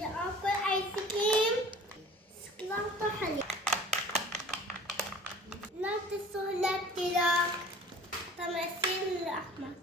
بدي آكل آيس كريم شوكولاتة حليب. لا تنسوا الاشتراك. تماثيل الأحمر.